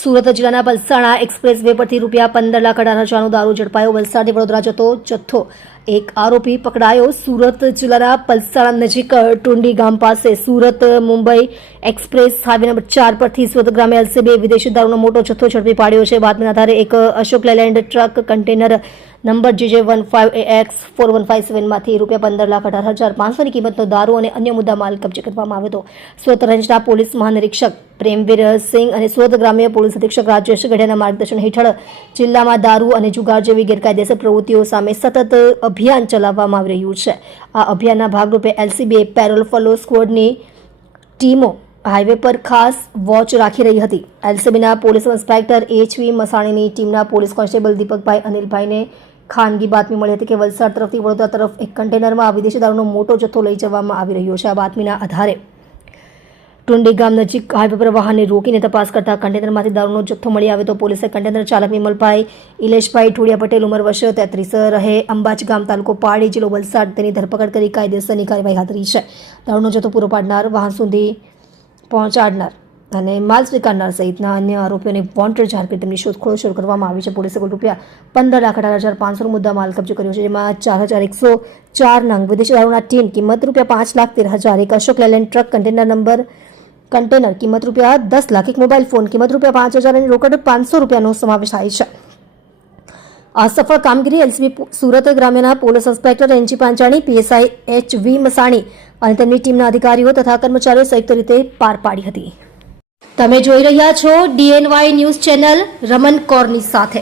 સુરત જિલ્લાના Palsana express way પરથી ₹15,18,000નો દારૂ ઝડપાયો. વલસાડથી વડોદરા જતો જથ્થો. એક આરોપી પકડાયો. સુરત જિલ્લાના પલસાણા નજીક ટુંડી ગામ પાસે Surat Mumbai express highway number 4 પરથી સુરત ગ્રામે એલસીબી વિદેશી દારૂનો મોટો જથ્થો ઝડપી પાડ્યો છે. બાતમીના આધારે એક Ashok Leyland truck container number JJ15AX4157માંથી ₹15,18,500ની કિંમતનો દારૂ અને અન્ય મુદ્દામાલ કબજે કરવામાં આવ્યો હતો. સુરત રેન્જના પોલીસ મહાનિરીક્ષક પ્રેમવીર સિંહ અને સુરત ગ્રામ્ય પોલીસ અધિક્ષક રાજેશ ગઢિયાના માર્ગદર્શન હેઠળ જિલ્લામાં દારૂ અને જુગાર જેવી ગેરકાયદેસર પ્રવૃત્તિઓ સામે સતત અભિયાન ચલાવવામાં આવી રહ્યું છે. આ અભિયાનના ભાગરૂપે એલસીબીએ પેરોલ ફોલો સ્ક્વોડની ટીમો હાઈવે પર ખાસ વોચ રાખી રહી હતી. એલસીબીના પોલીસ ઇન્સ્પેક્ટર HV મસાણીની ટીમના પોલીસ કોન્સ્ટેબલ દીપકભાઈ અનિલભાઈને ખાનગી બાતમી મળી હતી કે વલસાડ તરફથી વડોદરા તરફ એક કન્ટેનરમાં વિદેશી દારૂનો મોટો જથ્થો લઈ જવામાં આવી રહ્યો છે. આ બાતમીના આધારે ટુંડી ગામ નજીક હાઈવે પર વાહનને રોકીને તપાસ કરતા કન્ટેનરમાંથી દારૂનો જથ્થો મળી આવ્યો તો પોલીસે કન્ટેનર ચાલક વિમલભાઈ ઇલેશભાઈ ઠોડિયા પટેલ ઉંમર વર્ષ 33 રહે અંબાચ ગામ તાલુકો પાડી જિલ્લો વલસાડ તેની ધરપકડ કરી કાયદેસરની કાર્યવાહી હાથ ધરી છે. દારૂનો જથ્થો પૂરો પાડનાર, વાહન સુધી પહોંચાડનાર અને માલ સ્વીકારનાર સહિતના અન્ય આરોપીઓને વોન્ટેડ જાહેર કરી તેમની શોધખોળ શરૂ કરવામાં આવી છે. પોલીસે કુલ ₹15,18,500નો મુદ્દા માલ કબજે કર્યો છે, જેમાં 4,104 નંગ વિદેશી દારૂના ટીન કિંમત ₹5,13,000, એક અશોક લેલેન્ડ ટ્રક કન્ટેનર કિંમત ₹10 લાખ, એક મોબાઈલ ફોન કિંમત ₹5,000 અને રોકડ ₹500નો સમાવેશ થાય છે. આ સફળ કામગીરી એલસીબી સુરત ગ્રામ્યના police inspector NG Panchani, PSI HV Masani અને તેમની ટીમના અધિકારીઓ તથા કર્મચારીઓ સંયુક્ત રીતે પાર પાડી હતી. તમે જોઈ રહ્યા છો DNY ન્યૂઝ ચેનલ રમન કૌરની સાથે.